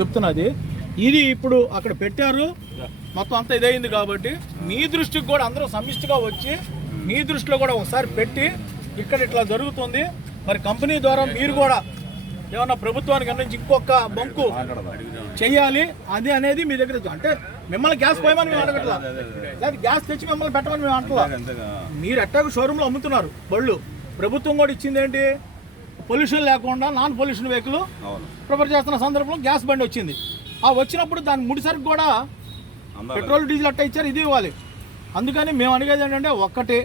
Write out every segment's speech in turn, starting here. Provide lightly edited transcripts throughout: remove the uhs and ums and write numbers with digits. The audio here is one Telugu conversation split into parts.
చెప్తున్నది. ఇది ఇప్పుడు అక్కడ పెట్టారు, మొత్తం అంతా ఇదైంది కాబట్టి మీ దృష్టికి కూడా అందరూ సమిష్టిగా వచ్చి మీ దృష్టిలో కూడా ఒకసారి పెట్టి ఇక్కడ ఇట్లా జరుగుతుంది, మరి కంపెనీ ద్వారా మీరు కూడా ఏమన్నా ప్రభుత్వానికి నుంచి ఇంకొక బంకు చెయ్యాలి అది అనేది మీ దగ్గర. అంటే మిమ్మల్ని గ్యాస్ పోయమని మేము అడగట్లా, లేదా గ్యాస్ తెచ్చి మిమ్మల్ని పెట్టమని మేము అంటలా. మీరు ఎట్టాకు షోరూంలో అమ్ముతున్నారు బళ్ళు, ప్రభుత్వం కూడా ఇచ్చింది ఏంటి, పొల్యూషన్ లేకుండా నాన్ పొల్యూషన్ వెహికల్ ప్రిఫర్ చేస్తున్న సందర్భంలో గ్యాస్ బండి వచ్చింది. ఆ వచ్చినప్పుడు దాని ముడిసరికి కూడా పెట్రోల్ డీజిల్ అట్ట ఇచ్చారు, ఇది ఇవ్వాలి. అందుకని మేము అడిగేది ఏంటంటే ఒక్కటి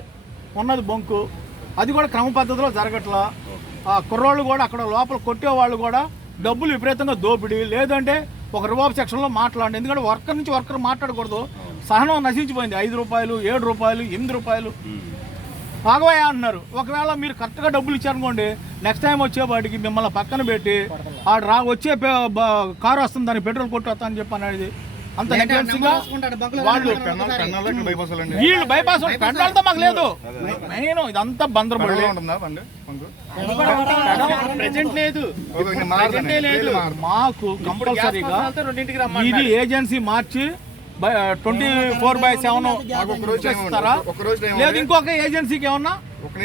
ఉన్నది బొంకు, అది కూడా క్రమ పద్ధతిలో జరగట్లా. ఆ కుర్రోళ్ళు కూడా అక్కడ లోపల కొట్టేవాళ్ళు కూడా డబ్బులు విపరీతంగా దోపిడీ, లేదంటే ఒక రివాబ్ సెక్షన్లో మాట్లాడండి. ఎందుకంటే వర్కర్ నుంచి వర్కర్ మాట్లాడకూడదు, సహనం నశించిపోయింది. 5 రూపాయలు 7 రూపాయలు 8 రూపాయలు ఆగవయ్యా అంటున్నారు. ఒకవేళ మీరు కరెక్ట్గా డబ్బులు ఇచ్చారనుకోండి, నెక్స్ట్ టైం వచ్చేవాడికి మిమ్మల్ని పక్కన పెట్టి వచ్చే కారు వస్తుంది దానికి పెట్రోల్ కొట్టి వస్తా అని చెప్పి అనేది అంత నెగ్లెన్స్గా వాళ్ళు వీళ్ళు బైపాస్ పెట్రోల్తో మాకు లేదు. మెయిన్ ఇదంతా బందరబడి మాకు కంపల్సరీగా ఇది ఏజెన్సీ మార్చి 24/7 చేస్తారా, లేదు ఇంకొక ఏజెన్సీకి ఏమన్నా ఒక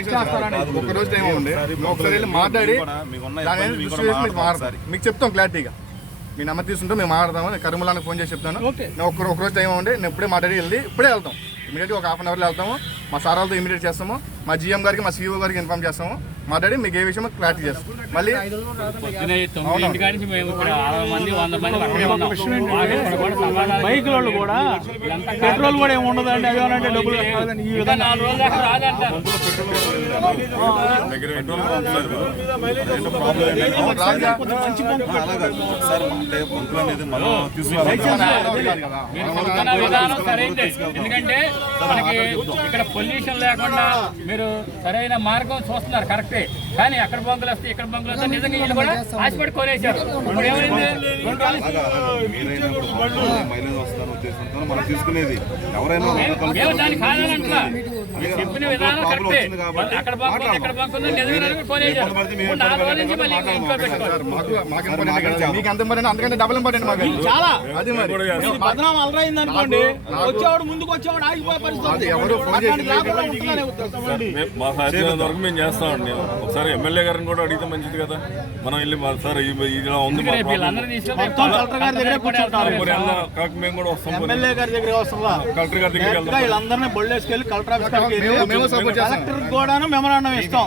రోజు టైం ఉంది, ఒకసారి వెళ్ళి మాట్లాడి మీకు చెప్తాం క్లారిటీగా. మీ నెంబర్ తీసుకుంటాం, మేము మాట్లాడతాము. కరుమలానికి ఫోన్ చేసి చెప్తాను. ఒక రోజు టైం ఉండి నేను ఇప్పుడే మాట్లాడి ఇప్పుడే వెళ్తాం. ఇమీడియట్గా ఒక 1/2 అవర్లో వెళ్తాము. మా సార్ వాళ్ళతో ఇమీడియట్ చేస్తాము, మా జీఎం గారికి మా సీఓ గారికి ఇన్ఫార్మ్ చేస్తాము. మాట్లాడి మీకు ఏ విషయం క్లారిటీ చేస్తాం. మళ్ళీ బైక్ వాళ్ళు కూడా పెట్రోల్ కూడా ఏమి ఉండదండి, అదేనంటే డబ్బులు ఈ విధంగా ఎందుకంటే మనకి ఇక్కడ పొల్యూషన్ లేకుండా మీరు సరైన మార్గం చూస్తున్నారు కరెక్టే, కానీ అక్కడ బంకులు వస్తే ఇక్కడ బంకులు వస్తే నిజంగా వీళ్ళు కూడా ఆశపడి కోరేశారు. ఇప్పుడు ఏమైంది, దాన్ని కాదాలంటున్నా చెప్పిన విధానం కరెక్టే. అక్కడ బంకులు ఇక్కడ బంకులు నిజంగా కోరేశారు. 4 రోజుల నుంచి మళ్ళీ ఇంట్లో పెట్టుకోవాలి. చాలా అది మరి బదనాం అలరైంది అనుకోండి, వచ్చేవాడు ముందుకు వచ్చేవాడు ఆగిపోయే పరిస్థితి. మేము చేస్తామండి. ఒకసారి ఎమ్మెల్యే గారిని కూడా అడిగితే మంచిది కదా. మనం వెళ్ళి సార్ ఇలా ఉంది కలెక్టర్ గారి దగ్గర కూర్చుంటారు, మేము కూడా వస్తాం. ఎమ్మెల్యే గారి దగ్గర వస్తుందా, కలెక్టర్ గారి దగ్గర వీళ్ళందరినీ బొళ్ళేసుకెళ్ళి కలెక్టర్ ఆఫీస్ కలెక్టర్ కూడా మెమరాండం ఇస్తాం.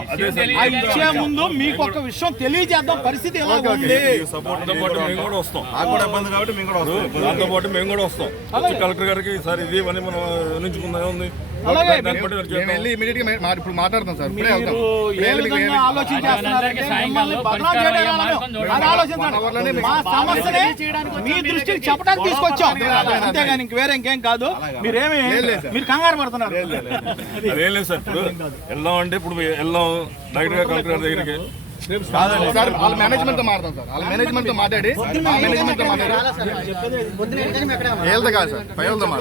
ఇచ్చే ముందు మీకు ఒక విషయం తెలియజేద్దాం, పరిస్థితి ఎలా ఉంది. దాంతో పాటు మేము కూడా వస్తాం. దాంతో పాటు మేము కూడా వస్తాం. కలెక్టర్ గారికి సార్ ఇది అని మనం వినించుకుందా ఉంది. ఇప్పుడు మాట్లాడతాం సార్. మీ దృష్టికి చెప్పడానికి తీసుకొచ్చాం, అంతేగాని ఇంక వేరే ఇంకేం కాదు. మీరు కంగారు పడుతున్నారు. అదేం లేదు సార్. ఇప్పుడు వెళ్దాం అంటే ఇప్పుడు వెళ్దాం డైరెక్ట్ గా కలెక్టర్ గారి దగ్గరికి. సార్ వాళ్ళ మేనేజ్మెంట్ తో మాట్లాడతాం సార్. వాళ్ళ మేనేజ్మెంట్ తో మాట్లాడి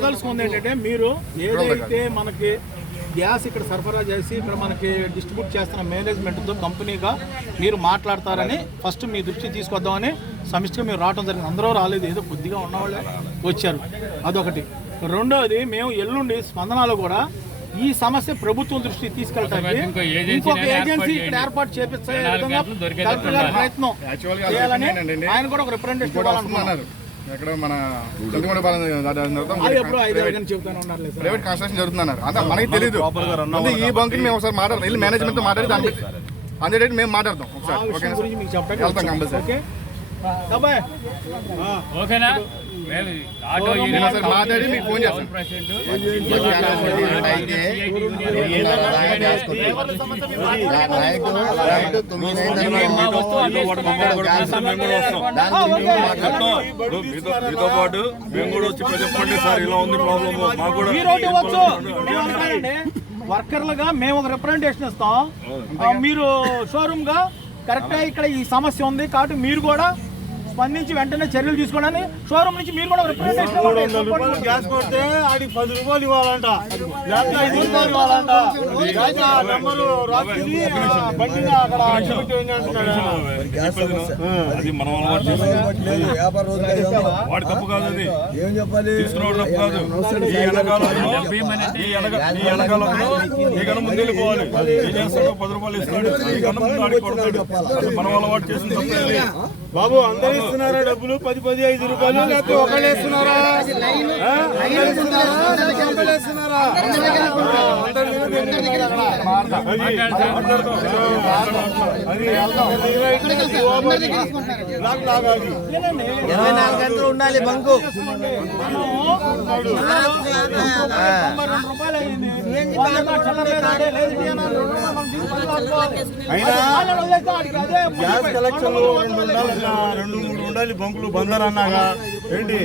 తెలుసుకుంది ఏంటంటే, మీరు ఏదైతే మనకి గ్యాస్ ఇక్కడ సరఫరా చేసి ఇక్కడ మనకి డిస్ట్రిబ్యూట్ చేస్తున్న మేనేజ్మెంట్తో కంపెనీగా మీరు మాట్లాడతారని ఫస్ట్ మీ దృష్టి తీసుకొద్దామని సమిష్టిగా మీరు రావడం జరిగింది. అందరూ రాలేదు, ఏదో కొద్దిగా ఉన్నవాళ్ళే వచ్చారు. అదొకటి. రెండోది, మేము ఎల్లుండి స్పందనలో కూడా ఈ సమస్య ప్రభుత్వం దృష్టికి తీసుకెళ్ళడానికి ఇంకొక ఏజెన్సీ ఇక్కడ ఏర్పాటు చేపించే విధంగా కలెక్టర్ గారి ప్రయత్నం చేయాలని ఆయన కూడా ఒక రిప్రజెంటేషన్ ఇవ్వాలనుకున్నారు. ప్రైవేట్ కన్స్ట్రక్షన్ జరుగుతున్నారు, మనకి తెలియదు. ఈ బంక్ మేము ఒకసారి మాట్లాడతాం, మేనేజ్మెంట్ తో మాట్లాడి దాని అదే డేట్ మేము మాట్లాడతాం ఒకసారి. వెళ్తాం కంపల్సరీ. ఓకేనా, మాట్లాడి మీకు ఫోన్ చేస్తాం. మీతో పాటు మేము కూడా వచ్చి చెప్పండి సార్ ఇలా ఉంది ప్రాబ్లమ్. మాకు కూడా వర్కర్లుగా మేము ఒక రిప్రజెంటేషన్ ఇస్తాం, మీరు షోరూమ్ గా కరెక్ట్ గా ఇక్కడ ఈ సమస్య ఉంది కాబట్టి మీరు కూడా స్పందించి వెంటనే చర్యలు తీసుకోవడానికి షోరూమ్ నుంచి మీరు కూడా రిప్రజెంటేషన్ ఇవ్వండి. గ్యాస్ కొడితే ఆడికి 10 రూపాయలు ఇవ్వాలంట, లేకపోతే 5 రూపాయలు ఇవ్వాలంట. అయితే ఆ నెంబరు రాసుకుని బండిని అక్కడ అడ్డుపెట్టి అంటున్నాడు. అది మనం అలవాటు చేస్తాం. వాడి తప్పు కాదు, అది తీసుకున్నవాడు తప్పు కాదు. ఈ వెనకాలంలో నీకన్నా ముందు వెళ్ళిపోవాలి. ఏం చేస్తాడో 10 రూపాయలు ఇస్తాడు, నీకన్నా ముందు ఆడికి కొడతాడు. అది మనం అలవాటు చేసిన తప్పేది. బాబు అందరు ఇస్తున్నారా డబ్బులు? 10, 5 రూపాయలు, లేకపోతే ఒకళ్ళు ఇస్తున్నారా? అందరూ ఇస్తున్నారా? ఒకళ్ళు ఇస్తున్నారా? నాకు లాగాలి. 24 గంటలు ఉండాలి బంకు. 92 రూపాయలు అయింది. గ్యాస్ కలెక్షన్ 2-3 ఉండాలి బంకులు బందర్ అన్నాగా. ఏంటి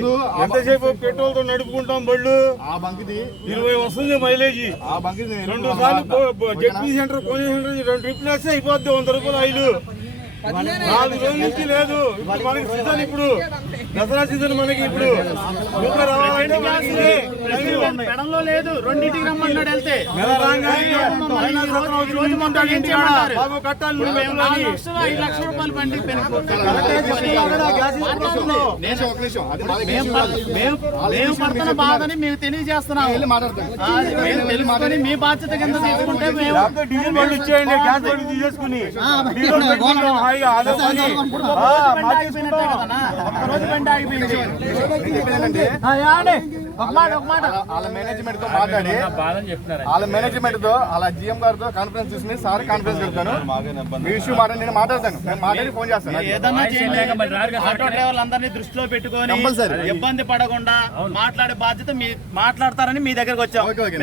ఎంతసేపు పెట్రోల్ తో నడుపుకుంటాం బళ్ళు? ఆ బంకిది 20 వస్తుంది మైలేజీ. ఆ బంకిది 2 సార్లు జెడ్పీ సెంటర్ కోచింగ్ సెంటర్ 2 ట్రిప్లు వేస్తే అయిపోద్ది 100 రూపాయలు ఆయిల్. 4 రోజుల నుంచి లేదు. ఇప్పుడు మనకి సీజన్, ఇప్పుడు దసరా సీజన్ మనకి. ఇప్పుడు పెడంలో లేదు, రెండింటికి రమ్మన్నాడు. వెళ్తే నెల రాగానే బాబు కట్టాలి 5 లక్షల రూపాయలు బండి మేము పడుతున్న బాధని మేము తెలియజేస్తున్నాం. మేము తెలుసుకొని మీ బాధ్యత కింద తీసుకుంటే మేము డీజిల్ బండి ఇచ్చేయండి, గ్యాస్ బండి తీసేసుకుని డీజిల్ పెట్టుకుంటాం హాయిగా. అదే పని. వాళ్ళ మేనేజ్మెంట్ తో మాట్లాడి, బాధని చెప్తున్నారు. వాళ్ళ మేనేజ్మెంట్ తో, వాళ్ళ జిఎం గారితో కాన్ఫరెన్స్ తీసుకుని సార్ కాన్ఫరెన్స్ చెప్తాను. మీ ఇష్యూ నేను మాట్లాడతాను. నేను మాట్లాడి ఫోన్ చేస్తాను. ఏదన్నా చేయండి. మరి రారుగా ఆటో డ్రైవర్లందరినీ దృష్టిలో పెట్టుకొని కంపల్సరీ ఇబ్బంది పడకుండా మాట్లాడే బాధ్యత మీ మాట్లాడతారని మీ దగ్గరకు వచ్చాం. Okay, okay.